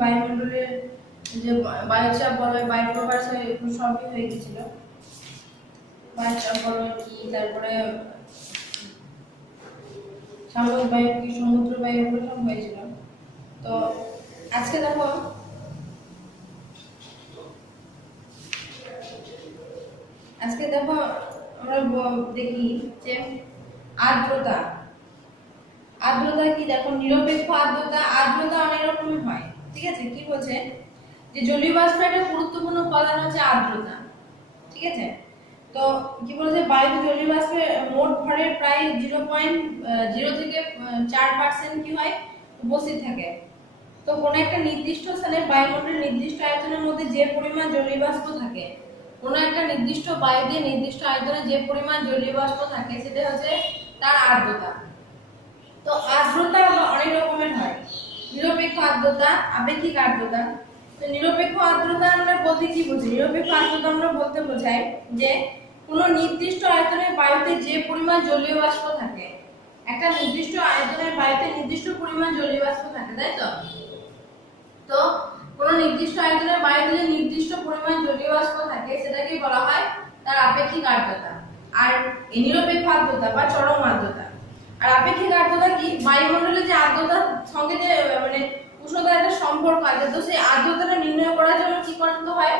বায়ুমণ্ডলের যে বায়ুচাপ বলয় বায়ু প্রকাশ হয় এগুলো সবই হয়ে গেছিল। বায়ুচাপ বলয় কি, তারপরে সামুদ্রিক বায়ু কি, সমুদ্র বায়ু, এগুলো সব হয়েছিল। তো আজকে দেখো আমরা দেখি যে আর্দ্রতা। আর্দ্রতা কি দেখো, নিরপেক্ষ আর্দ্রতা। আর্দ্রতা অনেক রকমের হয়, ঠিক আছে। কি বলছে যে জলীয় বাষ্পের একটা গুরুত্বপূর্ণ উপাদান হচ্ছে আর্দ্রতা, ঠিক আছে। তো কি বলছে, বায়ুতে জলীয় বাষ্পের মোট ভরের প্রায় 0.0 থেকে 4% কি হয়, উপস্থিত থাকে। তো কোন একটা নির্দিষ্ট স্থানে বায়ুমণ্ডলের নির্দিষ্ট আয়তনের মধ্যে যে পরিমাণ জলীয় বাষ্প থাকে, কোন একটা নির্দিষ্ট বায়ুতে নির্দিষ্ট আয়তনে যে পরিমাণ জলীয় বাষ্প থাকে, সেটা হচ্ছে তার আর্দ্রতা। তো আর্দ্রতা অনেক রকমের হয়, নিরপেক্ষ আর্দ্রতা, আপেক্ষিক আর্দ্রতা। তো নিরপেক্ষ আর্দ্রতা আমরা বলতে কি বুঝি? নিরপেক্ষ আর্দ্রতা আমরা বলতে বোঝাই যে কোনো নির্দিষ্ট আয়তনের বায়ুতে যে পরিমাণ জলীয় বাষ্প থাকে, একটা নির্দিষ্ট আয়তনের বায়ুতে নির্দিষ্ট পরিমাণ জলীয় বাষ্প থাকে, তাই তো। তো কোনো নির্দিষ্ট আয়তনের বায়ুতে যে নির্দিষ্ট পরিমাণ জলীয় বাষ্প থাকে, সেটাকে বলা হয় তার আপেক্ষিক আর্দ্রতা। আর এই নিরপেক্ষ আর্দ্রতা বা চরম আর্দ্রতা। আর আপেক্ষিক আর্দ্রতা কি, বায়ুমণ্ডলে যে আর্দ্রতার সঙ্গে যে মানে উষ্ণতার একটা সম্পর্ক আছে, তো সেই আর্দ্রতাটা নির্ণয় করার জন্য কি করতে হয়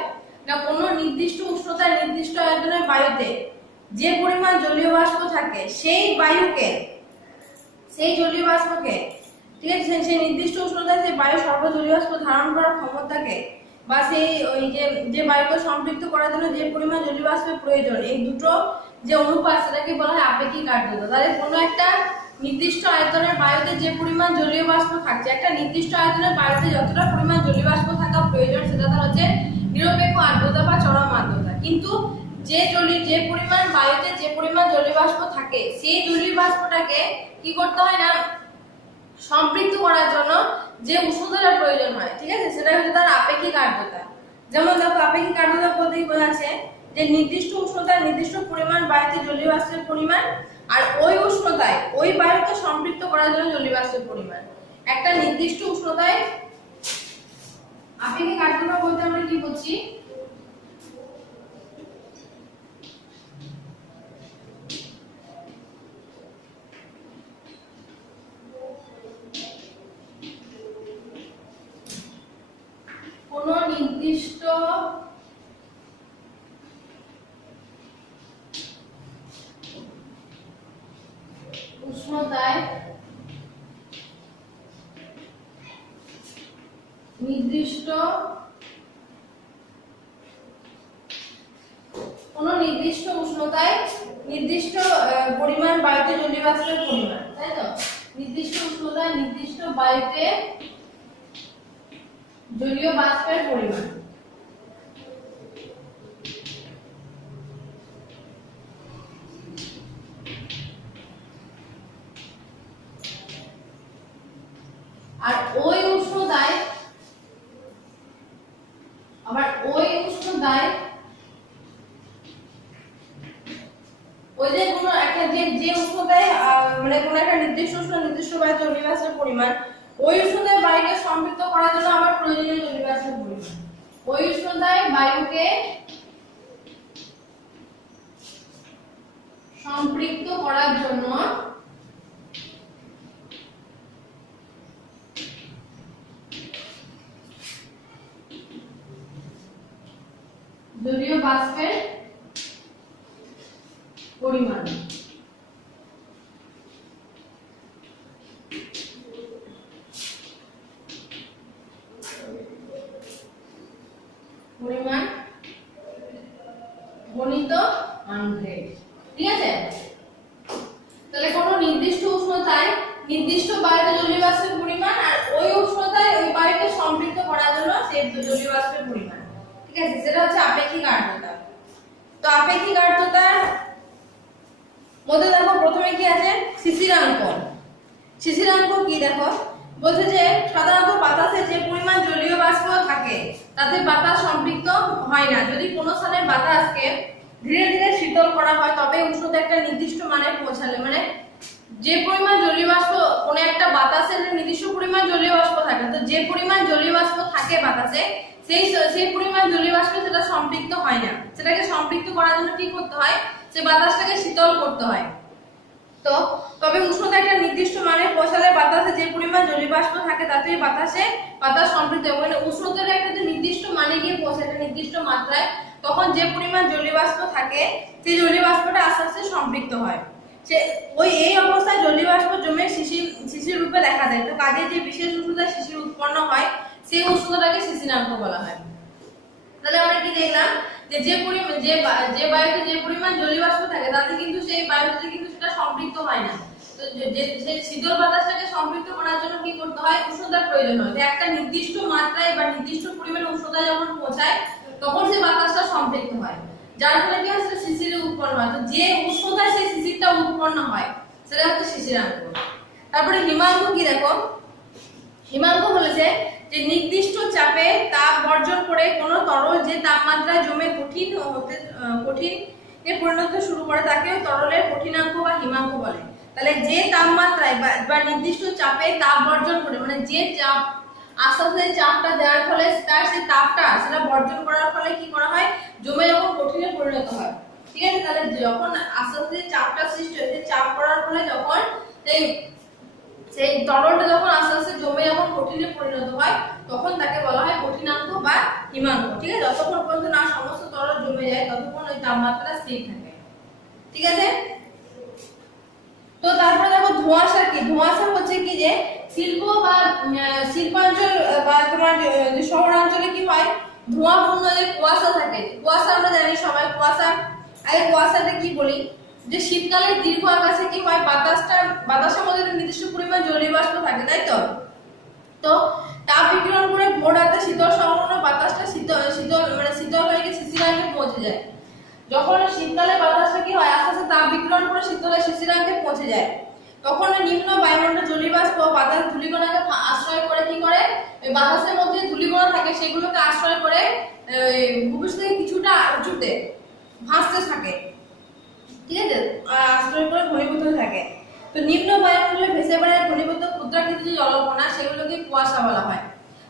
না, কোনো নির্দিষ্ট উষ্ণতায় নির্দিষ্ট আয়তনের বায়ুতে যে পরিমাণ জলীয় বাষ্প থাকে, সেই জলীয় বাষ্পকে, ঠিক আছে, সেই নির্দিষ্ট উষ্ণতায় যে বায়ু সর্বজলীয় বাষ্প ধারণ করার ক্ষমতাকে, বা সেই ওই যে বায়ুকে সম্পৃক্ত করার জন্য যে পরিমাণ জলীয় বাষ্পের প্রয়োজন, এই দুটো যে অনুপাত, সেটাকে বলা হয় আপেক্ষিক আর্দ্রতা। তাহলে কোনো একটা নির্দিষ্ট আয়তনের বায়ুতে যে পরিমাণ জলীয় বাষ্প থাকছে, একটা নির্দিষ্ট আয়তনের বায়ুতে যতটা পরিমাণ জলীয় বাষ্প থাকা প্রয়োজন, সেটা তার হচ্ছে নিরপেক্ষ আর্দ্রতা বা চরম আর্দ্রতা। কিন্তু যে পরিমাণ বায়ুতে যে পরিমাণ জলীয় বাষ্প থাকে, সেই জলীয় বাষ্পটাকে কি করতে হয় না, সম্পৃক্ত করার জন্য যে উষ্ণতার প্রয়োজন হয়, ঠিক আছে, সেটা হচ্ছে তার আপেক্ষিক আর্দ্রতা। যেমন দেখো, আপেক্ষিক আর্দ্রতা বলতে বোঝাচ্ছে যে নির্দিষ্ট উষ্ণতায় নির্দিষ্ট পরিমাণ বায়ুতে জলীয় বাষ্পের পরিমাণ, আর ওই উষ্ণতায় ওই বায়ুকে সম্পৃক্ত করার জন্য জলীয় বাষ্পের পরিমাণ। একটা নির্দিষ্ট উষ্ণতায় আপেক্ষিক আর্দ্রতা বলতে আমরা কি বুঝি, কোন নির্দিষ্ট উষ্ণতায় নির্দিষ্ট পরিমাণ বায়ুতে জলীয় বাষ্পের পরিমাণ, তাই তো। নির্দিষ্ট উষ্ণতায় নির্দিষ্ট বায়ুতে জলীয় বাষ্পের পরিমাণ। আর ওই উষ্ণতায় ওই যে কোনো একটা যে উষ্ণতায় মানে কোনো একটা নির্দিষ্ট বায়ুতে জলীয় বাষ্পের পরিমাণ, ওই উষ্ণতায় বায়ুকে সম্পৃক্ত করার জন্য আমার প্রয়োজনীয় জলীয় বাষ্পের পরিমাণ। ওই উষ্ণতায় বায়ুকে সম্পৃক্ত করার জন্য জলীয় বাষ্পের পরিমাণ। গণিত 100, ঠিক আছে। তাহলে কোনো নির্দিষ্ট উষ্ণতায় নির্দিষ্ট বায়ুতে জলীয় বাষ্পের পরিমাণ, আর ওই উষ্ণতায় ওই বায়ুকে সম্পৃক্ত করার জন্য সেই জলীয় বাষ্পের পরিমাণ, ঠিক আছে, সেটা হচ্ছে আপেক্ষিক আর্দ্রতা। তো আপেক্ষিক আর্দ্রতার মধ্যে দেখো প্রথমে কি আছে, শিশিরাঙ্ক। শিশিরাঙ্ক কি দেখো, বলছে যে সাধারণত বাতাসে যে পরিমাণ জলীয় বাষ্প থাকে, তাতে বাতাস সম্পৃক্ত হয় না। যদি কোনো স্থানের বাতাসকে ধীরে ধীরে শীতল করা হয়, তবে উষ্ণতা একটা নির্দিষ্ট মানে পৌঁছালে, মানে যে পরিমাণ জলীয় বাষ্প কোন একটা বাতাসের নির্দিষ্ট পরিমাণ জলীয় বাষ্প থাকে, তো যে পরিমাণ জলীয় বাষ্প থাকে বাতাসে সেই পরিমাণ জলীয় বাষ্পে সেটা সম্পৃক্ত হয় না। সেটাকে সম্পৃক্ত করার জন্য কি করতে হয়, সে বাতাসটাকে শীতল করতে হয়। তো তবে উষ্ণতা একটা নির্দিষ্ট মানে পৌঁছালে বাতাসে যে পরিমাণ জলীয় বাষ্প থাকে তাতেই বাতাস সম্পৃক্ত হবে। মানে উষ্ণতার একটা যে নির্দিষ্ট মানে গিয়ে পৌঁছে, একটা নির্দিষ্ট মাত্রায়, তখন যে পরিমাণ জলীয় বাষ্প থাকে সেই জলীয় বাষ্পটা আস্তে আস্তে সম্পৃক্ত হয়। সে এই অবস্থায় জলীয় বাষ্প জমে শিশির রূপে দেখা দেয়। তো কাজে যে বিশেষ উষ্ণতায় শিশির উৎপন্ন হয় সেই উষ্ণতাটাকে শিশিরাঙ্ক বলা হয়। তাহলে আমরা কি দেখলাম যে বায়ুতে যে পরিমাণ জলীয় বাষ্প থাকে তাতে কিন্তু সেই বায়ুতে কিন্তু সেটা সম্পৃক্ত হয় না। তো যে শীতল বাতাসটাকে সম্পৃক্ত করার জন্য কি করতে হয়, উষ্ণতার প্রয়োজন হয়। যে একটা নির্দিষ্ট মাত্রায় বা নির্দিষ্ট পরিমাণে উষ্ণতা যখন পৌঁছায় তখন সেই বাতাসটা সম্পৃক্ত হয়, যার ফলে কি হয়, সেটা শিশিরে উৎপন্ন হয়। তো যে উষ্ণতায় সেই শিশিরটা উৎপন্ন হয় সেটা হচ্ছে শিশিরাঙ্ক। তারপরে হিমাঙ্ক কি দেখো, হিমাঙ্ক বলেছে যে নির্দিষ্ট চাপে তাপ বর্জন করে কোনো তরল যে তাপমাত্রায় জমে কঠিনে পরিণত শুরু করে তাকে তরলের কঠিনাঙ্ক বা হিমাঙ্ক বলে। তাহলে যে তাপমাত্রায় বা নির্দিষ্ট চাপে তাপ বর্জন করে, মানে যে চাপ আস্তে আস্তে চাপটা দেওয়ার ফলে তার সেই তাপটা সেটা বর্জন করার ফলে কি করা হয়, জমে যখন কঠিনে পরিণত হয়। ঠিক আছে, তাহলে যখন আস্তে আস্তে চাপটা সৃষ্টি হয়, সেই চাপ করার ফলে যখন সেই তরলটা যখন আস্তে আস্তে জমে যখন কঠিনে পরিণত হয় তখন তাকে বলা হয় কঠিনাঙ্ক বা হিমাঙ্ক। ঠিক আছে, যতক্ষণ পর্যন্ত না সমস্ত তরল জমে যায় ততক্ষণ ওই তাপমাত্রা স্থির থাকে। ঠিক আছে, তো তারপরে দেখো ধোঁয়াশা কি। ধোঁয়াশা হচ্ছে কি যে শিল্প বা শিল্পাঞ্চল বা তোমার যে শহরাঞ্চলে কি হয়, ধোঁয়াপূর্ণ যে কুয়াশা থাকে, কুয়াশা আমরা জানি সবাই, কুয়াশাটা কি বলি, যে শীতকালে দীর্ঘ আকাশে কি হয়, বাতাসের মধ্যে নির্দিষ্ট পরিমাণ জলীয় বাষ্প থাকে, তাই তো। তো তাপ বিকিরণ করে ভোর রাতে শীতল সংলগ্ন বাতাসটা শীতল হয়ে গিয়ে শিশিরাঙ্কে পৌঁছে যায়। যখন শীতকালে বাতাসটা কি হয়, আস্তে আস্তে তাপ বিকিরণ করে শিশিরাঙ্কে পৌঁছে যায়, তখন নিম্ন বায়ুমণ্ডল জলীয় বাষ্প বাতাস ধূলিকণাকে আশ্রয় করে কি করে, ওই বাতাসের মধ্যে ধূলিকণা থাকে সেগুলোকে আশ্রয় করে ভূপৃষ্ঠ থেকে কিছুটা উঁচুতে ভাসতে থাকে। ঠিক আছে, আশ্রয় করে ঘনীভূত থাকে। তো নিম্ন বায়ুমণ্ডলে ভেসে বেড়ায় ঘনীভূত ক্ষুদ্রাকৃতির যে জলকণা সেগুলোকে কুয়াশা বলা হয়।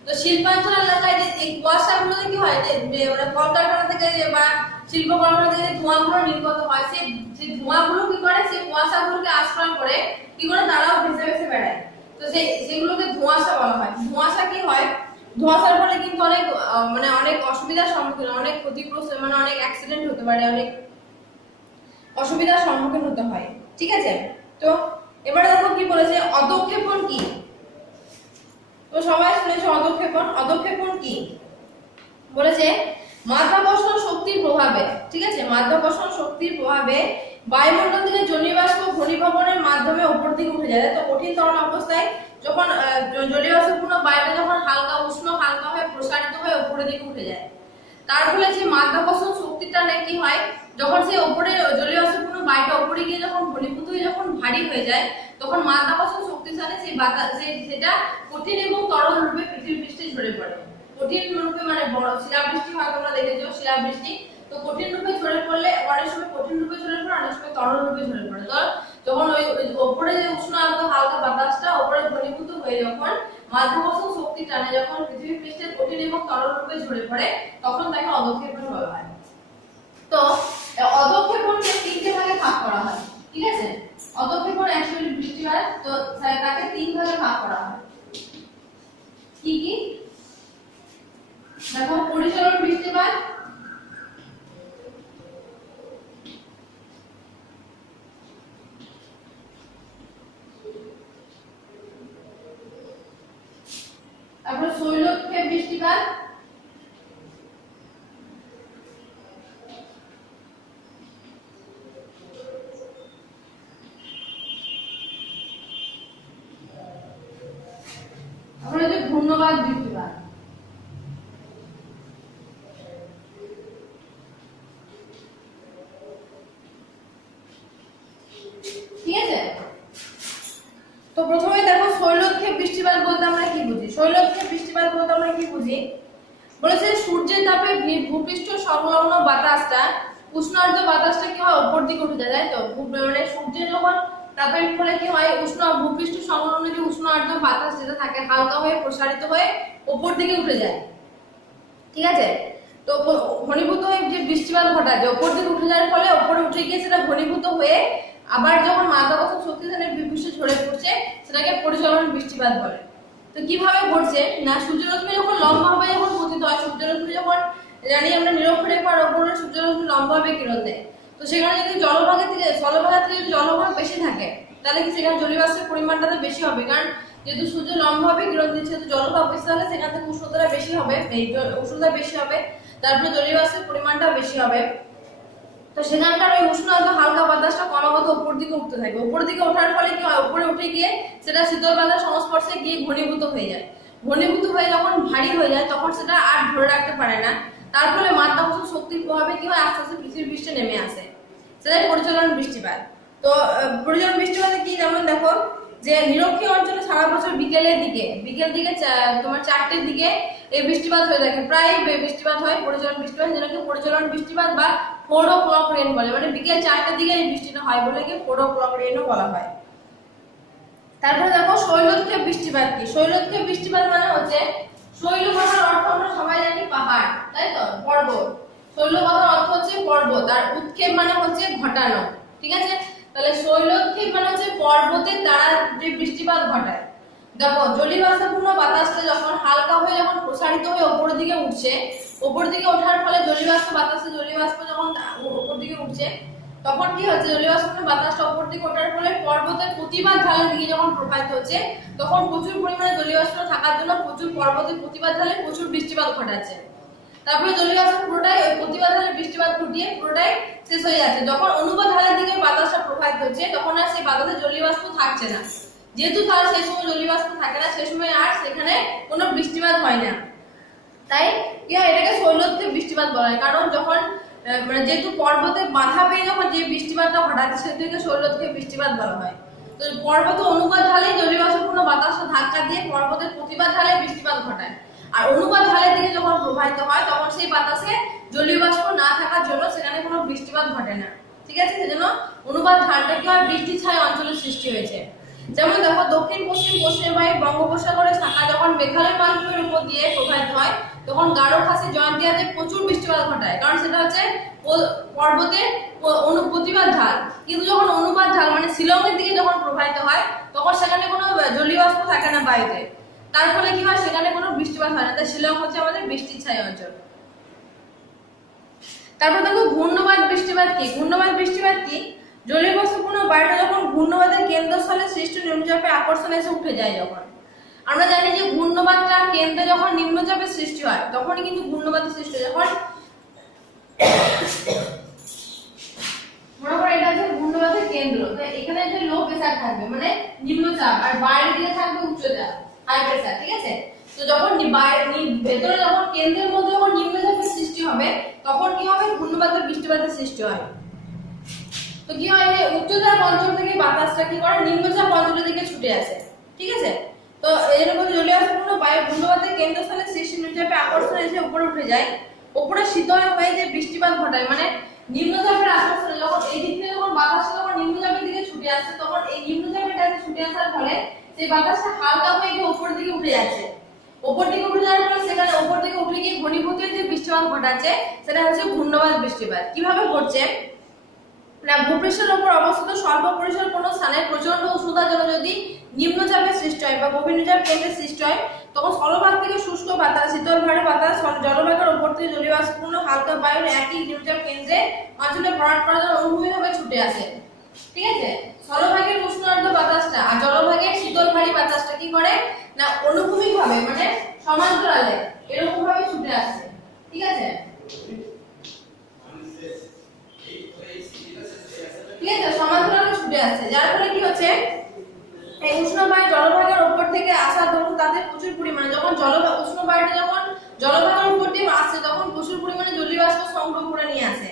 তো শিল্পাঞ্চল এলাকায় যে এই কুয়াশাগুলোতে কি হয়, যে কলকারখানা থেকে বা শিল্প কলকারখানা থেকে যে ধোঁয়াগুলো নির্গত হয়, সেই ধোঁয়াগুলো কি করে, সেই কুয়াশাগুলোকে আশ্রয় করে কি করে তারাও ভেসে ভেসে বেড়ায়। তো সেগুলোকে ধোঁয়াশা বলা হয়। ধোঁয়াশা কি হয়, ধোঁয়াশার ফলে কিন্তু অনেক অসুবিধার সম্মুখীন, অনেক ক্ষতিগ্রস্ত, মানে অনেক অ্যাক্সিডেন্ট হতে পারে, অনেক অসুবিধার সম্মুখীন হতে হয়। ঠিক আছে, তো এবারে দেখো কি বলেছে, অধঃক্ষেপণ কি। তো সবাই শুনেছো অধঃক্ষেপণ কি বলেছে, মাধ্যাকর্ষণ শক্তির প্রভাবে, ঠিক আছে, মাধ্যাকর্ষণ শক্তির প্রভাবে বায়ুমণ্ডল থেকে জলীয় বাষ্প ঘনীভবনের মাধ্যমে উপর দিকে উঠে যায়। তো কঠিন তরল অবস্থায় যখন জলীয় বাষ্পপূর্ণ বায়ুটা যখন হালকা উষ্ণ হালকা হয়ে প্রসারিত হয়ে উপরের দিকে উঠে যায়, তার ফলে যে মাধ্যাকর্ষণ শক্তিটা কি হয়, যখন সেই উপরে জলীয় বাষ্পপূর্ণ বায়ুটা উপরে গিয়ে যখন ঘনীভূত হয়ে যখন ভারী হয়ে যায়, তখন মাধ্যাকর্ষণ শক্তিশালী সেটা কঠিন এবং তরল রূপে পৃথিবী পৃষ্ঠে ঝরে পড়ে। কঠিন রূপে মানে বড় শিলাবৃষ্টি হয়, তোমরা দেখেছো শিলাবৃষ্টি। তো কঠিন রূপে ঝরে পড়লে অনেক সময় কঠিন রূপে ঝরে পড়ে, অনেক সময় তরল রূপে ঝরে পড়ে। তো যখন ওই উপরে যে উষ্ণ হালকা বাতাসটা উপরে ঘনীভূত হয়ে যখন মাধ্যাকর্ষণ শক্তি টানে যখন পৃথিবী পৃষ্ঠে কঠিন এবং তরল রূপে ঝরে পড়ে, তখন তাকে অধঃক্ষেপণ বলা হয়। তো অধঃক্ষেপণকে তিনটে ভাগে ভাগ করা হয়। ঠিক আছে, অধঃক্ষেপণ অ্যাকচুয়ালি বৃষ্টি হয়, তো তাকে তিন ভাগে ভাগ করা হয়। কি কি দেখো, পরিচলন বৃষ্টিপাত, তারপরে শৈলক্ষেপ বৃষ্টিপাত, তারপরে যে ঘূর্ণবাদ বৃষ্টিপাত। ঠিক আছে, তো প্রথমে দেখো শৈলক্ষেপ বৃষ্টিপাত বলতে আমরা কি বুঝি। শৈলক্ষেপ বৃষ্টিপাত বলতে আমরা কি বুঝি বলেছে, সূর্যের তাপে ভূপৃষ্ঠ সংলগ্ন বাতাসটা উষ্ণ আর্দ্র বাতাসটা কি হয় উপর দিকে উঠে যায়, তাই তো। মানে সূর্যের যখন তারপরে ফলে কি হয়, উষ্ণ ভূপৃষ্ঠ সংলগ্ন যে উষ্ণ আর্দ্র বাতাস যেটা থাকে হালকা হয়ে প্রসারিত হয়ে উপর দিকে উঠে যায়, ঠিক আছে। তো ঘনীভূত হয়ে যে বৃষ্টিপাত ঘটায়, উপর দিকে উঠে যাওয়ার ফলে উপরে উঠে গিয়ে সেটা ঘনীভূত হয়ে আবার যখন মাধ্যাকর্ষণ শক্তিশালী ভূপৃষ্ঠে ঝরে পড়ছে সেটাকে পরিচলন বৃষ্টিপাত বলে। তো কিভাবে ঘটছে না, সূর্যরশ্মি যখন লম্বাভাবে যখন পতিত হয়, সূর্যরশ্মি যখন জানি আমরা নিরক্ষরেখার উপরে সূর্যরশ্মি লম্বাভাবে কিরণ দেয়, তো সেখানে যদি স্থলভাগের থেকে যদি জলভাগ বেশি থাকে তাহলে কি সেখানে জলীয়বাষ্পের পরিমাণটা বেশি হবে, কারণ যেহেতু সূর্য লম্বাভাবে কিরণ দিচ্ছে তো জলভাগ বেশি হলে সেখান থেকে উষ্ণতা বেশি হবে, এই উষ্ণতা বেশি হবে, তারপরে জলীয়বাষ্পের পরিমাণটা বেশি হবে। তো সেখানকার ওই উষ্ণ আর্দ্র হালকা বাতাসটা ক্রমাগত উপর দিকে উঠতে থাকে, উপর দিকে ওঠার ফলে কি হয়, উপরে উঠে গিয়ে সেটা শীতল বাতাস সংস্পর্শে গিয়ে ঘনীভূত হয়ে যায়, ঘনীভূত হয়ে যখন ভারী হয়ে যায় তখন সেটা আর ধরে রাখতে পারে না, তার ফলে মাধ্যাকর্ষণ শক্তির প্রভাবে কি হয়, আস্তে আস্তে পৃথিবীর পৃষ্ঠে নেমে আসে, সেটাই পরিচলন বৃষ্টিপাত। তো পরিচলন বৃষ্টিপাতে কি, যেমন দেখো যে নিরক্ষীয় অঞ্চলে সারা বছর বিকেল দিকে তোমার 4টের দিকে এই বৃষ্টিপাত হয়ে থাকে, প্রায় বৃষ্টিপাত হয় পরিচলন বৃষ্টিপাত, যেটাকে পরিচলন বৃষ্টিপাত বা 4 o'clock রেন বলে, মানে বিকেল 4টের দিকে এই বৃষ্টিটা হয় বলে কি 4 o'clock রেনও বলা হয়। তারপরে দেখো শৈলক্ষেপ বৃষ্টিপাত কি, শৈলক্ষেপ বৃষ্টিপাত মানে হচ্ছে, শৈল কথার অর্থ আমরা সবাই জানি পাহাড়, তাই তো, পর্বত, শৈল কথার অর্থ হচ্ছে পর্বত, আর উৎক্ষেপ মানে হচ্ছে ঘটানো, ঠিক আছে। তাহলে শৈলক্ষেপ মানে হচ্ছে পর্বতের দ্বারা যে বৃষ্টিপাত ঘটায়। দেখো জলীয়বাষ্পপূর্ণ বাতাসটা যখন হালকা হয়ে যখন প্রসারিত হয়ে উপরের দিকে উঠছে, উপর দিকে ওঠার ফলে জলীয়বাষ্প যখন উপর দিকে উঠছে তখন কি হচ্ছে, জলীয়বাষ্পপূর্ণ বাতাসটা উপর দিকে ওঠার ফলে পর্বতের প্রতিবাদ ঢালের দিকে যখন প্রবাহিত হচ্ছে তখন প্রচুর পরিমাণে জলীয়বাষ্প থাকার জন্য প্রচুর পর্বতের প্রতিবাদ ঢালে প্রচুর বৃষ্টিপাত ঘটাচ্ছে। তারপরে জলীয়বাষ্প পুরোটাই ওই প্রতিবাদ ঢালে বৃষ্টিপাত ঘটিয়ে পুরোটাই শেষ হয়ে যাচ্ছে, যখন অনুবাদ ঢালের দিকে বাতাসটা প্রবাহিত হচ্ছে তখন আর সেই বাতাসে জলীয়বাষ্প থাকছে না, যেহেতু তার সেই সময় জলীয়বাষ্প থাকে না সেই সময় আর সেখানে কোনো বৃষ্টিপাত হয় না, তাই কি হয়, এটাকে শৈলক্ষেপ বৃষ্টিপাত বলা হয়। কারণ যখন মানে যেহেতু পর্বতে বাধা পেয়ে যখন যে বৃষ্টিপাতটা ঘটাচ্ছে সেটাকে শৈলক্ষেপ বৃষ্টিপাত বলা হয়। তো পর্বত অনুবাদ ঢালে জলীয়বাষ্পপূর্ণ বাতাসটা ধাক্কা দিয়ে পর্বতের প্রতিবাদ ঢালে বৃষ্টিপাত ঘটায়, আর অনুবাদ ঢালের দিকে যখন প্রবাহিত হয় তখন সেই বাতাসে জলীয়বাষ্প না থাকার জন্য সেখানে কোনো বৃষ্টিপাত ঘটে না, ঠিক আছে। সেজন্য অনুবাদ ঢালটা কি হয়, বৃষ্টি ছায়া অঞ্চলের সৃষ্টি হয়েছে। যেমন দেখো দক্ষিণ পশ্চিম বায়ু বঙ্গোপসাগরের শাখা যখন মেঘালয় মালভূমির উপর দিয়ে প্রবাহিত হয় তখন গাঢ় খাসি জয়ন্তিয়াতে প্রচুর বৃষ্টিপাত ঘটায়, কারণ সেটা হচ্ছে পর্বতের প্রতিবাদ ঢাল, কিন্তু যখন অনুবাদ ঢাল মানে শিলংয়ের দিকে যখন প্রবাহিত হয় তখন সেখানে কোনো জলীয়বাষ্প থাকে না বায়ুতে, তার ফলে কি হয়, সেখানে কোনো বৃষ্টিপাত হয় না, তাই শিলং হচ্ছে আমাদের বৃষ্টির ছায়া অঞ্চল। তারপর দেখো ঘূর্ণবাদ বৃষ্টিপাত কি, ঘূর্ণবাদ বৃষ্টিপাত কি, জলীয়বাষ্পপূর্ণ বায়ুটা যখন ঘূর্ণবাদের কেন্দ্রস্থলে সৃষ্ট নিম্নচাপে আকর্ষণ এসে উঠে যায়, যখন আমরা জানি যে ঘূর্ণবাদটা কেন্দ্রে যখন নিম্নচাপের সৃষ্টি হয় তখনই কিন্তু ঘূর্ণবাদের সৃষ্টি হয়, যখন মনে করো এটা হচ্ছে ঘূর্ণবাদের কেন্দ্র, তো এখানে যে লো প্রেসার থাকবে মানে নিম্নচাপ, আর বাইরের দিকে থাকবে উচ্চচাপ হাই প্রেসার, ঠিক আছে। তো যখন ভেতরে যখন কেন্দ্রের মধ্যে যখন নিম্নচাপের সৃষ্টি হবে তখন কি হবে, ঘূর্ণবাদের বৃষ্টিপাতের সৃষ্টি হয়। তো কি হয়, যে উচ্চচাপ অঞ্চল থেকে বাতাসটা কি করে নিম্নচাপ অঞ্চলের দিকে ছুটে আসে, ঠিক আছে। তো এরকম জলীয়বাষ্পপূর্ণ বায়ু ঘূর্ণবাদের কেন্দ্রস্থলে সৃষ্টি নিম্নচাপে আকর্ষণ এসে উপরে উঠে যায়, উপরে শীতল হয়ে যে বৃষ্টিপাত ঘটায়, মানে নিম্নচাপের আকর্ষণে যখন এই দিক থেকে যখন বাতাসটা যখন নিম্নচাপের দিকে ছুটে আসছে তখন এই নিম্নচাপের কাছে ছুটে আসার ফলে সেই বাতাসটা হালকা হয়ে গিয়ে উপরের দিকে উঠে যাচ্ছে, উপর দিকে উঠে যাওয়ার ফলে সেখানে উপর দিকে উঠে গিয়ে ঘনীভূত যে বৃষ্টিপাত ঘটাচ্ছে সেটা হচ্ছে ঘূর্ণবাদ বৃষ্টিপাত। কিভাবে ঘটছে না, ভূপৃষ্ঠের উপর অবস্থিত স্বল্প পরিসর কোনো স্থানে প্রচন্ড উষ্ণতার জন্য যদি নিম্নচাপের সৃষ্টি হয় বা গভীরচাপ কেন্দ্রের সৃষ্টি হয় তখন স্থলভাগ থেকে শুষ্ক বাতাস, শীতল ভারী বাতাস জলভাগের উপর থেকে জলীয়বাষ্পপূর্ণ হালকা বায়ুর একই নিম্নচাপ কেন্দ্রে অঞ্চলে ভরাট করার জন্য অনুভূমিকভাবে ছুটে আসে, ঠিক আছে। স্থলভাগের উষ্ণ আর্দ্র বাতাসটা আর জলভাগের শীতল ভারী বাতাসটা কি করে না অনুভূমিকভাবে মানে সমান্তরালে এরকম ভাবে ছুটে আসে, ঠিক আছে, ঠিক আছে, সমান্তরালে ছুটে আসছে, যার ফলে কি হচ্ছে এই উষ্ণ বায়ু জলভাগের উপর থেকে আসার দরুন তাতে প্রচুর পরিমাণে যখন উষ্ণ বায়ুটা যখন জলভাগের উপর দিয়ে আসছে তখন প্রচুর পরিমাণে জলীয়বাষ্প সংগ্রহ করে নিয়ে আসে,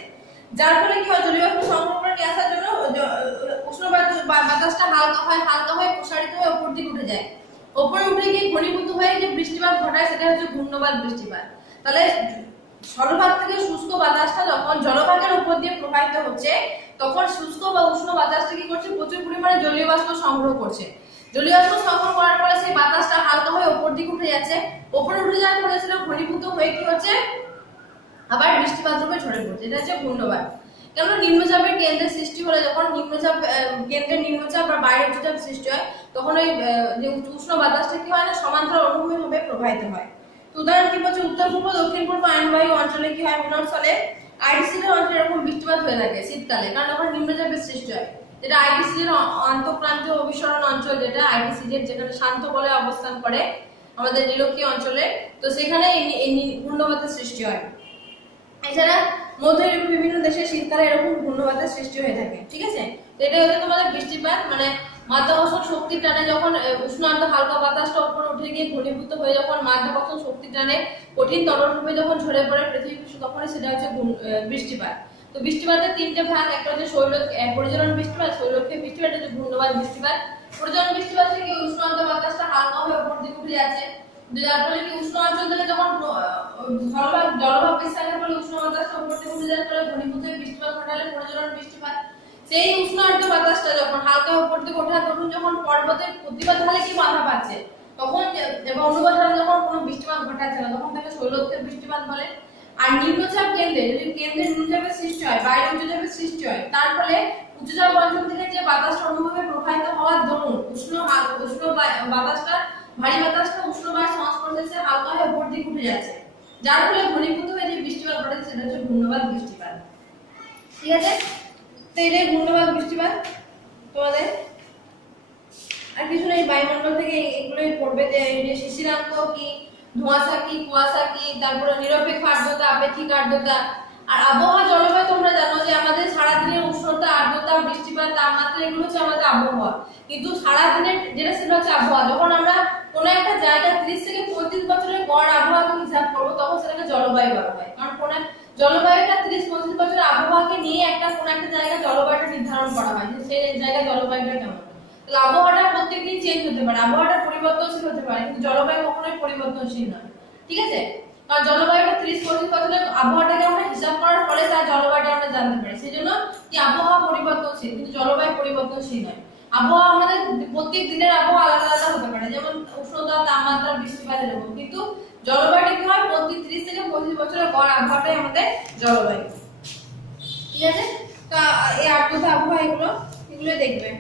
যার ফলে কি হয় জলীয়বাষ্প সংগ্রহ করে নিয়ে আসার জন্য উষ্ণ বাতাসটা হালকা হয়ে প্রসারিত হয়ে উপর দিকে উঠে যায়, উপরে উঠে গিয়ে ঘনীভূত হয়ে যে বৃষ্টিপাত ঘটায় সেটা হচ্ছে ঘূর্ণবাদ বৃষ্টিপাত। তাহলে স্থলভাগ থেকে শুষ্ক বাতাসটা যখন জলভাগের উপর দিয়ে প্রবাহিত প্রবাহিত হচ্ছে তখন শুষ্ক বা উষ্ণ বাতাসটা কি করছে, প্রচুর পরিমাণে জলীয় বাষ্প সংগ্রহ করছে। জলীয় বাষ্প সংগ্রহ করার পরে সেই বাতাসটা হালকা হয়ে উপর দিকে উঠে যাচ্ছে, উপরে উঠে যাওয়ার ফলে সেটা ঘনীভূত হয়ে কি হচ্ছে, আবার বৃষ্টিপাত রূপে ঝরে পড়ছে। এটা হচ্ছে ঘূর্ণবাদ। কেননা নিম্নচাপের কেন্দ্রের সৃষ্টি হলে, যখন নিম্নচাপ কেন্দ্রের নিম্নচাপ বা বাইরে উচ্চচাপ সৃষ্টি হয়, তখন ওই যে উষ্ণ বাতাসটা কি হয় না, সমান্তরাল অনুভূমিভাবে প্রবাহিত হয়। তো উদাহরণ কি বলছে, উত্তর পূর্ব দক্ষিণ পূর্ব আয়নবায়ু অঞ্চলে কি হয়, মিলনস্থলে আইটিসির অঞ্চলে এরকম বৃষ্টিপাত হয়ে থাকে শীতকালে, কারণ তখন নিম্নচাপের সৃষ্টি হয়। যেটা আইটিসির আন্তঃক্রান্তীয় অভিসরণ অঞ্চল, যেটা আইটিসির যেখানে শান্ত বলয় অবস্থান করে আমাদের নিরক্ষীয় অঞ্চলে, তো সেখানে এই ঘূর্ণবাতের সৃষ্টি হয়। এছাড়া মধ্য ইউরোপের বিভিন্ন দেশে শীতকালে এরকম ঘূর্ণবাতের সৃষ্টি হয়ে থাকে। ঠিক আছে, তো এটা হচ্ছে তোমাদের বৃষ্টিপাত। মানে মাধ্যাকর্ষণ শক্তির টানে যখন উষ্ণ আর্দ্র হালকা বাতাসটা উপরে উঠে গিয়ে ঘনীভূত হয়ে যখন মাধ্যাকর্ষণ শক্তির টানে কঠিন তরল রূপে যখন ঝরে পড়ে পৃথিবী পৃষ্ঠে, তখনই সেটা হচ্ছে বৃষ্টিপাত। তো বৃষ্টিপাতের তিনটে ভাগ, একটা হচ্ছে পরিচালন বৃষ্টিপাত, শৈলক্ষেপ বৃষ্টিপাত, হচ্ছে ঘূর্ণবাত বৃষ্টিপাত। পরিচালন বৃষ্টিপাত থেকে উষ্ণ আর্দ্র বাতাসটা হালকা হয়ে উপর দিকে উঠে যাচ্ছে, যার ফলে কি উষ্ণ অঞ্চল থেকে যখন জলভাগ বিস্তারের ফলে উষ্ণ বাতাসটা উপর দিকে উঠে যাওয়ার ফলে ঘনীভূত হয়ে বৃষ্টিপাত ঘটালে পরিচালন বৃষ্টিপাত। সেই উষ্ণ আর্দ্র বাতাসটা যখন হালকা উপর দিকে ওঠা, তখন যখন পর্বতের প্রতিবাদ ঢালে কি বাধা পাচ্ছে, তখন এবং অনুবাদ ঢালে যখন কোনো বৃষ্টিপাত ঘটাচ্ছে না, তখন তাকে শৈলক্ষেপ বৃষ্টিপাত বলে। আর নিম্নচাপ কেন্দ্রে যদি কেন্দ্রের নিম্নচাপের সৃষ্টি হয়, বাইরে উচ্চচাপের সৃষ্টি হয়, তার ফলে উচ্চচাপ অঞ্চল থেকে যে বাতাসটা অনুভবে প্রবাহিত হওয়ার দরুন উষ্ণ বাতাসটা, ভারী বাতাসটা উষ্ণ বায়ুর সংস্পর্শে এসে হালকা হয়ে উপর দিকে উঠে যাচ্ছে, যার ফলে ঘনীভূত হয়ে যে বৃষ্টিপাত ঘটেছে সেটা হচ্ছে ঘূর্ণবাত বৃষ্টিপাত। ঠিক আছে, তো এটাই ঘূর্ণবাত বৃষ্টিপাত তোমাদের। আর কিছু নেই, বায়ুমণ্ডল থেকে এগুলোই পড়বে, যে শিশিরাঙ্ক কি, ধোঁয়াশা কি, কুয়াশা কি, তারপরে নিরপেক্ষ আর্দ্রতা, আপেক্ষিক আর্দ্রতা। আর আবহাওয়া জলবায়ু তোমরা জানো যে আমাদের সারাদিনের উষ্ণতা, আর্দ্রতা, বৃষ্টিপাত, তাপমাত্রা এগুলো হচ্ছে আমাদের আবহাওয়া। কিন্তু সারাদিনের যেটা সেটা হচ্ছে আবহাওয়া। যখন আমরা কোনো একটা জায়গা 30 থেকে 35 বছরের গড় আবহাওয়াকে হিসাব করবো, তখন সেটাকে জলবায়ু বলা হয়। কারণ কোন জলবায়ুটা 30-35 বছরের আবহাওয়াকে নিয়ে কোনো একটা জায়গায় জলবায়ুটা নির্ধারণ করা হয়, যে সেই জায়গায় জলবায়ুটা কেমন। তাহলে আবহাওয়াটা প্রত্যেকদিন চেঞ্জ হতে পারে, আবহাওয়াটা পরিবর্তনশীল হতে পারে, কিন্তু জলবায়ু কখনোই পরিবর্তনশীল নয়। ঠিক আছে, কারণ জলবায়ুটা 30-35 বছরের আবহাওয়াটাকে আমরা হিসাব করার ফলে তার জলবায়ুটা আমরা জানতে পারি। সেজন্য কি আবহাওয়া পরিবর্তনশীল, কিন্তু জলবায়ু পরিবর্তনশীল নয়। আবহাওয়া আমাদের প্রত্যেক দিনের আবহাওয়া আলাদা আলাদা হতে পারে, যেমন উষ্ণতা, তাপমাত্রা, বৃষ্টিপাত এরকম। কিন্তু জলবায়ুটা কি হয়, প্রত্যেক 30 থেকে 35 বছরের গড় আবহাওয়াটাই আমাদের জলবায়ু। ঠিক আছে, তো এই আর্দ্রতা আবহাওয়া এগুলো দেখবে,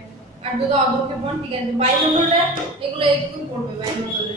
আর্দ্রতা, অবক্ষেপণ। ঠিক আছে, বায়ুমণ্ডলটা এগুলো পড়বে বায়ুমণ্ডলে।